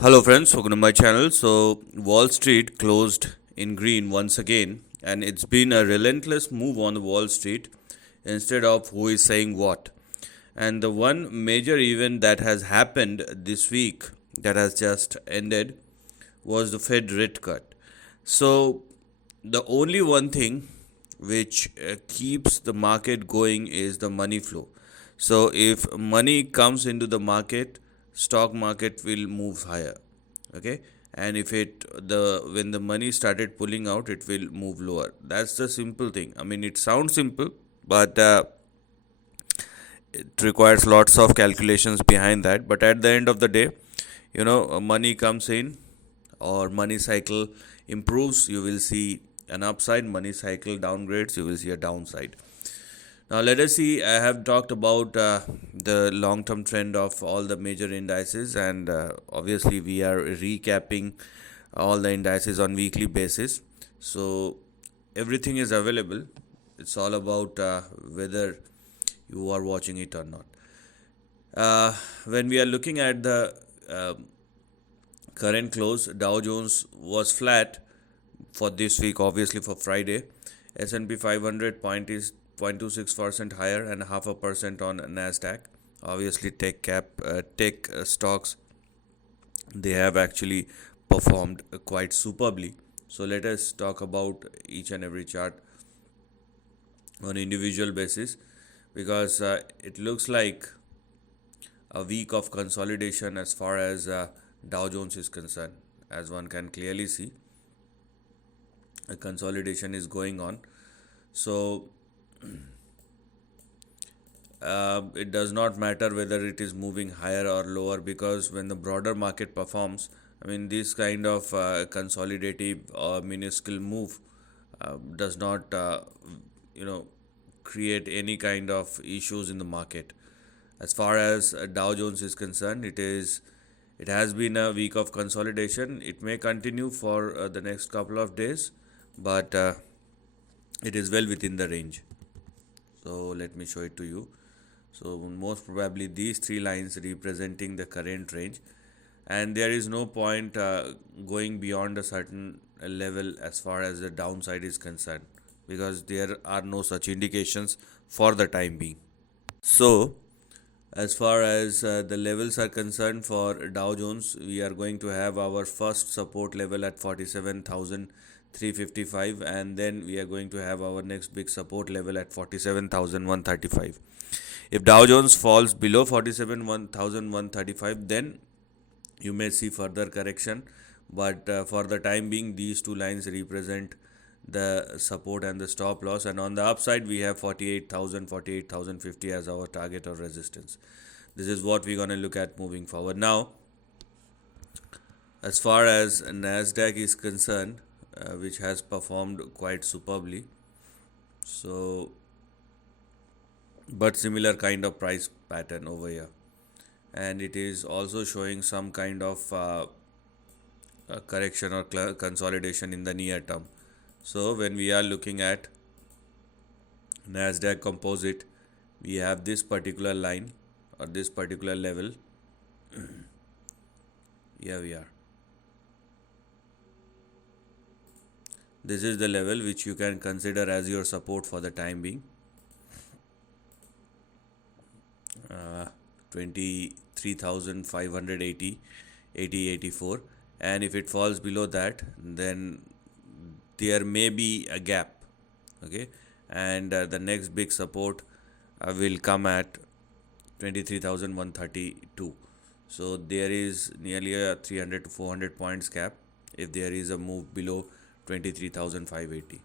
Hello friends, welcome to my channel. So Wall Street closed in green once again, and it's been a relentless move on the Wall Street instead of who is saying what. And the one major event that has happened this week that has just ended was the Fed rate cut. So the only one thing which keeps the market going is the money flow. So if money comes into the market, stock market will move higher. Okay, and if it the when the money started pulling out, it will move lower. That's the simple thing. I mean, it sounds simple, but it requires lots of calculations behind that. But at the end of the day, money comes in or money cycle improves, you will see an upside. Money cycle downgrades, you will see a downside. Now let us see. I have talked about the long-term trend of all the major indices, and obviously we are recapping all the indices on weekly basis. So everything is available. It's all about whether you are watching it or not. When we are looking at the uh, current close, Dow Jones was flat for this week, obviously for Friday. S&P 500 point is 0.26% higher and half a percent on Nasdaq. Obviously, tech stocks, they have actually performed quite superbly. So let us talk about each and every chart on individual basis, because it looks like a week of consolidation as far as Dow Jones is concerned. As one can clearly see, a consolidation is going on. So it does not matter whether it is moving higher or lower, because when the broader market performs, I mean, this kind of consolidative or minuscule move does not, create any kind of issues in the market. As far as Dow Jones is concerned, it has been a week of consolidation. It may continue for the next couple of days, but it is well within the range. So let me show it to you. So most probably these three lines representing the current range, and there is no point going beyond a certain level as far as the downside is concerned, because there are no such indications for the time being. So as far as the levels are concerned for Dow Jones, we are going to have our first support level at 47,355, and then we are going to have our next big support level at 47,135. If Dow Jones falls below 47,135, then you may see further correction. But for the time being, these two lines represent the support and the stop loss, and on the upside we have 48,000, 48,050 as our target or resistance. This is what we're going to look at moving forward. Now, as far as Nasdaq is concerned, which has performed quite superbly, so but similar kind of price pattern over here, and it is also showing some kind of correction or consolidation in the near term. So when we are looking at Nasdaq Composite, we have this particular line or this particular level. Here we are. This is the level which you can consider as your support for the time being. 23,580, 84, and if it falls below that, then there may be a gap. Okay, and the next big support will come at 23,132. So there is nearly a 300 to 400 points gap if there is a move below 23,580.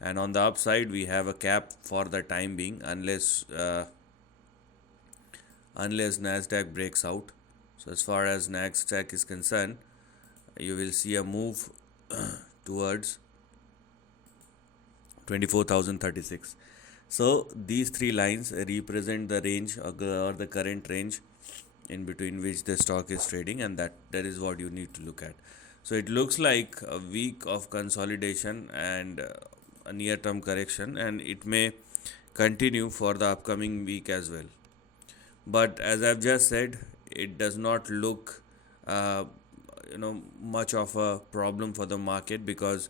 And on the upside, we have a cap for the time being, unless Nasdaq breaks out. So as far as Nasdaq is concerned, you will see a move towards 24,036. So these three lines represent the range or the current range in between which the stock is trading, and that is what you need to look at. So it looks like a week of consolidation and a near term correction, and it may continue for the upcoming week as well. But as I've just said, it does not look much of a problem for the market, because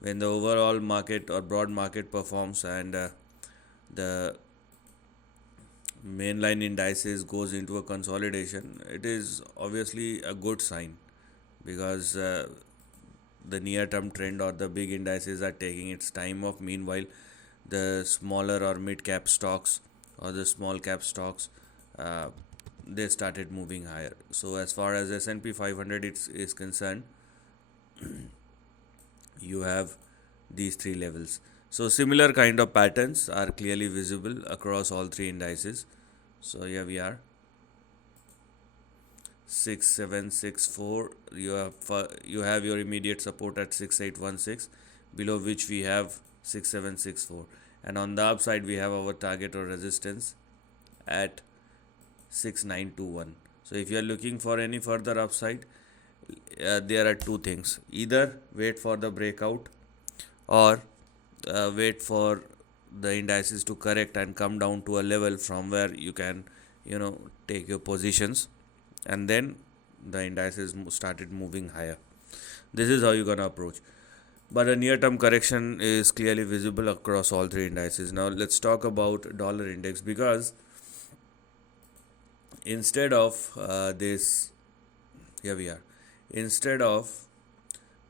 when the overall market or broad market performs and the mainline indices goes into a consolidation, it is obviously a good sign, because the near term trend or the big indices are taking its time off. Meanwhile, the smaller or mid cap stocks or the small cap stocks, uh, they started moving higher. So as far as S&P 500 is concerned, you have these three levels. So similar kind of patterns are clearly visible across all three indices. So here we are, 6764. You have your immediate support at 6816, below which we have 6764, and on the upside we have our target or resistance at 6921. So if you are looking for any further upside, there are two things: either wait for the breakout, or wait for the indices to correct and come down to a level from where you can take your positions, and then the indices started moving higher. This is how you're gonna approach. But a near term correction is clearly visible across all three indices. Now let's talk about dollar index, because instead of this here we are instead of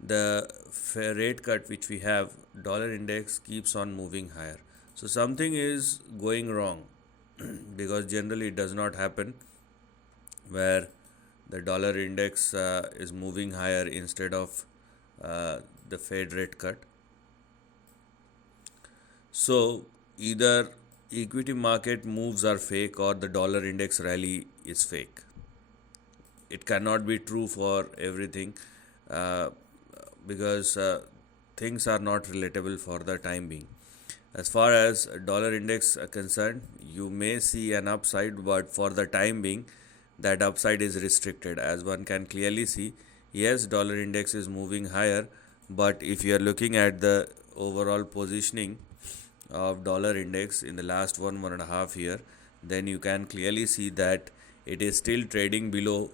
the rate cut which we have, dollar index keeps on moving higher. So something is going wrong because generally it does not happen where the dollar index is moving higher instead of the Fed rate cut. So either equity market moves are fake or the dollar index rally is fake. It cannot be true for everything, uh, because things are not relatable for the time being. As far as dollar index are concerned, you may see an upside, but for the time being, that upside is restricted. As one can clearly see, yes, dollar index is moving higher, but if you are looking at the overall positioning of dollar index in the last 1.5 year, then you can clearly see that it is still trading below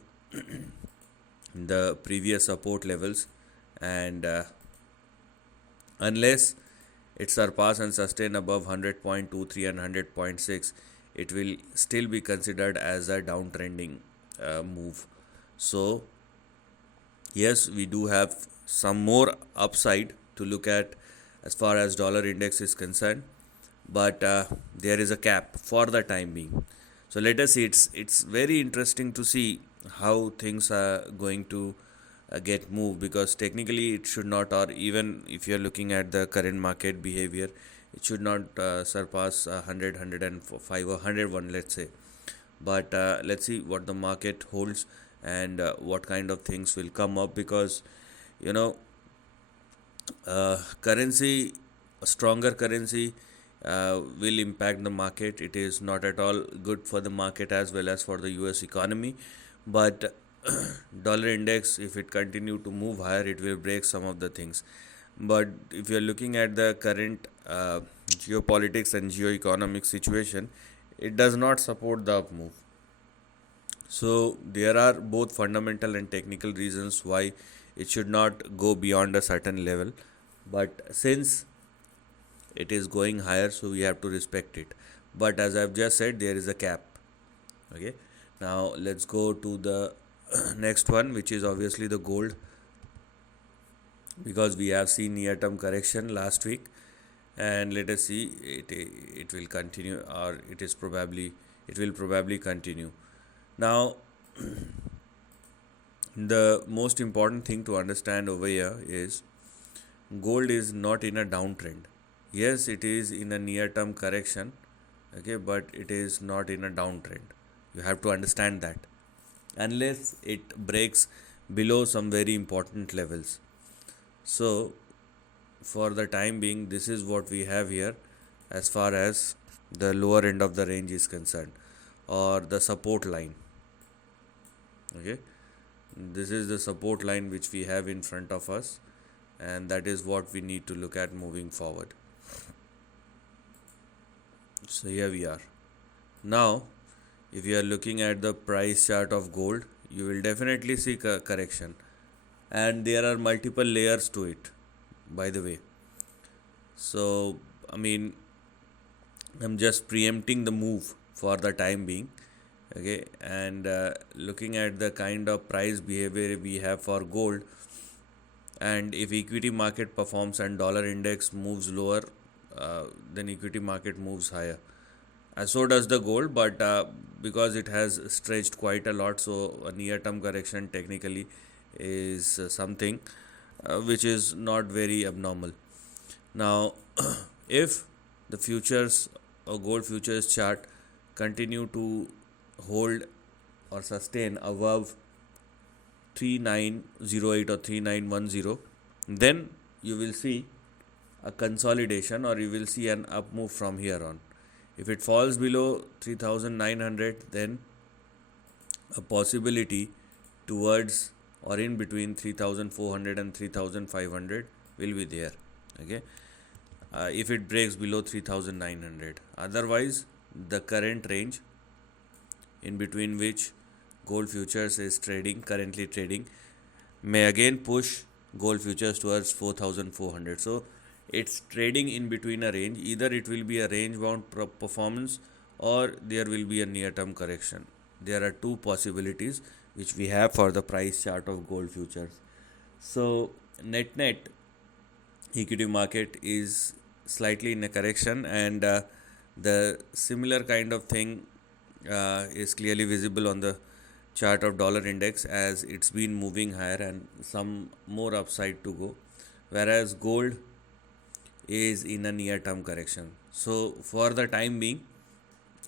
the previous support levels, and unless it surpass and sustain above 100.23 and 100.6, it will still be considered as a downtrending move. So yes, we do have some more upside to look at as far as dollar index is concerned, but there is a cap for the time being. So let us see. It's very interesting to see how things are going to get moved, because technically it should not, or even if you are looking at the current market behavior, it should not surpass 100, 105 or 101, let's say. But let's see what the market holds and what kind of things will come up, because you know currency, a stronger currency will impact the market. It is not at all good for the market as well as for the US economy. But dollar index, if it continue to move higher, it will break some of the things. But if you are looking at the current geopolitics and geoeconomic situation, it does not support the up move. So there are both fundamental and technical reasons why it should not go beyond a certain level. But since it is going higher, so we have to respect it. But as I've just said, there is a cap. Okay. Now let's go to the next one, which is obviously the gold, because we have seen near term correction last week, and let us see, it will continue, or it will probably continue. Now the most important thing to understand over here is gold is not in a downtrend. Yes, it is in a near term correction, okay, but it is not in a downtrend. You have to understand that, unless it breaks below some very important levels. So for the time being, this is what we have here as far as the lower end of the range is concerned, or the support line. Okay, this is the support line which we have in front of us, and that is what we need to look at moving forward. So here we are. Now if you are looking at the price chart of gold, you will definitely see correction. and there are multiple layers to it, by the way. So I mean, I'm just preempting the move for the time being. Okay, and looking at the kind of price behavior we have for gold, and if equity market performs and dollar index moves lower, then equity market moves higher. So does the gold, but because it has stretched quite a lot, so a near term correction technically is something which is not very abnormal. Now, if the futures or gold futures chart continue to hold or sustain above 3908 or 3910, then you will see a consolidation or you will see an up move from here on. If it falls below 3900, then a possibility towards or in between 3400 and 3500 will be there. Okay, if it breaks below 3900, otherwise the current range in between which gold futures is currently trading, may again push gold futures towards 4400. So it's trading in between a range. Either it will be a range bound performance or there will be a near term correction. There are two possibilities which we have for the price chart of gold futures. So net equity market is slightly in a correction, and the similar kind of thing is clearly visible on the chart of dollar index, as it's been moving higher and some more upside to go, whereas gold is in a near term correction. So for the time being,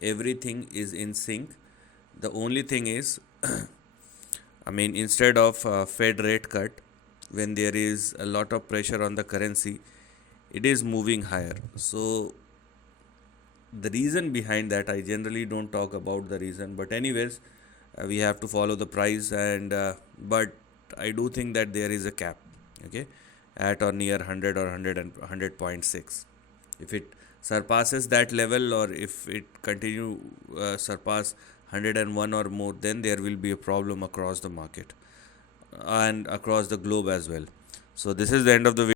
everything is in sync. The only thing is I mean, instead of Fed rate cut, when there is a lot of pressure on the currency, it is moving higher. So the reason behind that, I generally don't talk about the reason, but anyways, we have to follow the price, and but I do think that there is a cap, okay, at or near 100 or 100 and 100.6. If it surpasses that level, or if it continue surpass 101 or more, then there will be a problem across the market and across the globe as well. So this is the end of the video.